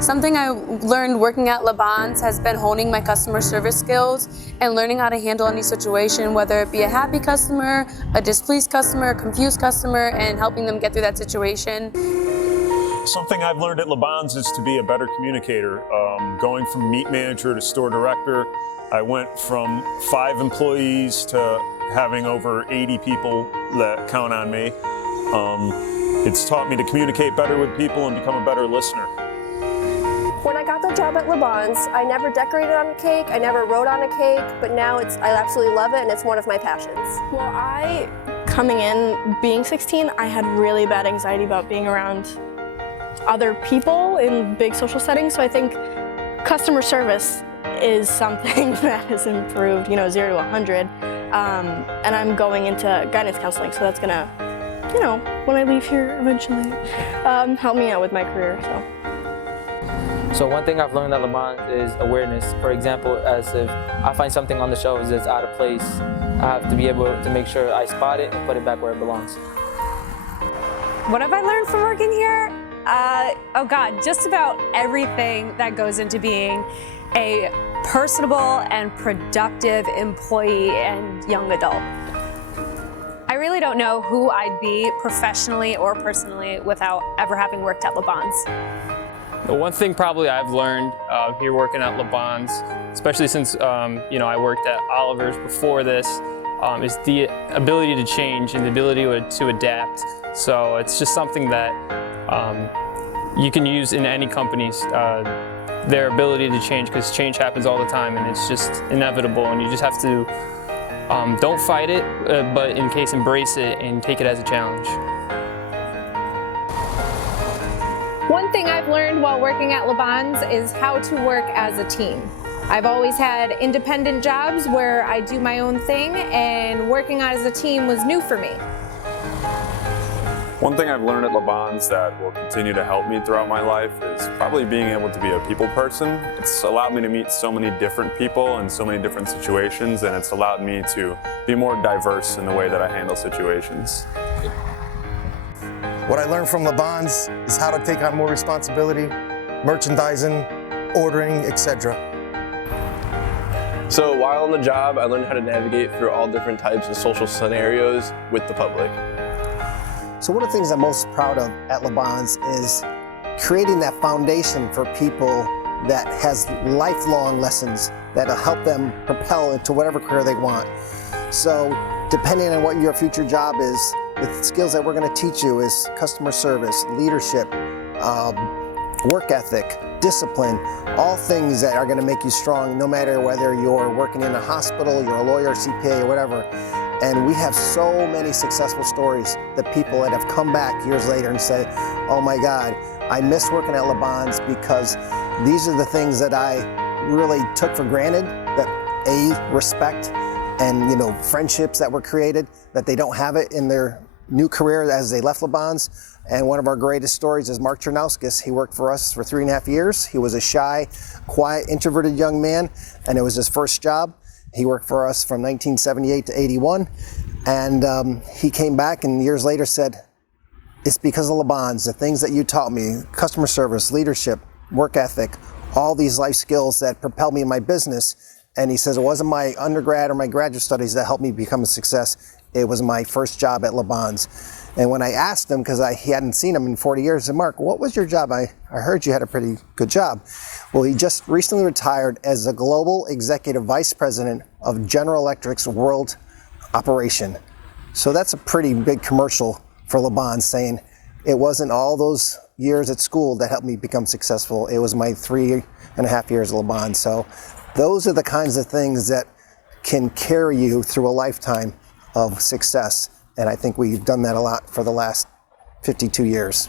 Something I learned working at LaBonne's has been honing my customer service skills and learning how to handle any situation, whether it be a happy customer, a displeased customer, a confused customer, and helping them get through that situation. Something I've learned at LaBonne's is to be a better communicator. Going from meat manager to store director, I went from 5 employees to having over 80 people that count on me. It's taught me to communicate better with people and become a better listener. When I got the job at LaBonne's, I never decorated on a cake, I never wrote on a cake, but now I absolutely love it and it's one of my passions. Well, coming in, being 16, I had really bad anxiety about being around other people in big social settings, so I think customer service is something that has improved, 0 to 100, and I'm going into guidance counseling, so that's gonna, when I leave here eventually, help me out with my career. So one thing I've learned at LaBonne's is awareness. For example, as if I find something on the shelves that's out of place, I have to be able to make sure I spot it and put it back where it belongs. What have I learned from working here? Oh God, just about everything that goes into being a personable and productive employee and young adult. I really don't know who I'd be professionally or personally without ever having worked at LaBonne's. The one thing probably I've learned here working at LaBonne's, especially since I worked at Oliver's before this, is the ability to change and the ability to adapt. So it's just something that you can use in any companies, their ability to change, because change happens all the time and it's just inevitable, and you just have to don't fight it, but in case embrace it and take it as a challenge. One thing I've learned while working at LaBonne's is how to work as a team. I've always had independent jobs where I do my own thing, and working as a team was new for me. One thing I've learned at LaBonne's that will continue to help me throughout my life is probably being able to be a people person. It's allowed me to meet so many different people in so many different situations, and it's allowed me to be more diverse in the way that I handle situations. What I learned from LaBonne's is how to take on more responsibility, merchandising, ordering, etc. So while on the job, I learned how to navigate through all different types of social scenarios with the public. So one of the things I'm most proud of at LaBonne's is creating that foundation for people that has lifelong lessons that'll help them propel into whatever career they want. So depending on what your future job is, the skills that we're going to teach you is customer service, leadership, work ethic, discipline, all things that are going to make you strong no matter whether you're working in a hospital, you're a lawyer, CPA, or whatever. And we have so many successful stories that people that have come back years later and say, oh my God, I miss working at LaBonne's because these are the things that I really took for granted, that respect and friendships that were created, that they don't have it in their new career as they left LaBonne's. And one of our greatest stories is Mark Chernauskas. He worked for us for 3.5 years. He was a shy, quiet, introverted young man, and it was his first job. He worked for us from 1978 to 81, and he came back and years later said, it's because of LaBonne's, the things that you taught me, customer service, leadership, work ethic, all these life skills that propelled me in my business. And he says, it wasn't my undergrad or my graduate studies that helped me become a success. It was my first job at LaBonne's. And when I asked him, because he hadn't seen him in 40 years, I said, Mark, what was your job? I heard you had a pretty good job. Well, he just recently retired as the Global Executive Vice President of General Electric's World Operation. So that's a pretty big commercial for LaBonne's, saying it wasn't all those years at school that helped me become successful. It was my 3.5 years at LaBonne's. So those are the kinds of things that can carry you through a lifetime of success. And I think we've done that a lot for the last 52 years.